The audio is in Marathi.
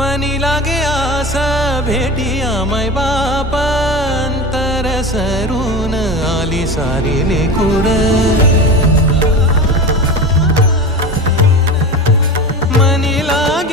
मनी लागे आस भेटिया मै बापांतर सरून आली सारी लेकुर मनी लागे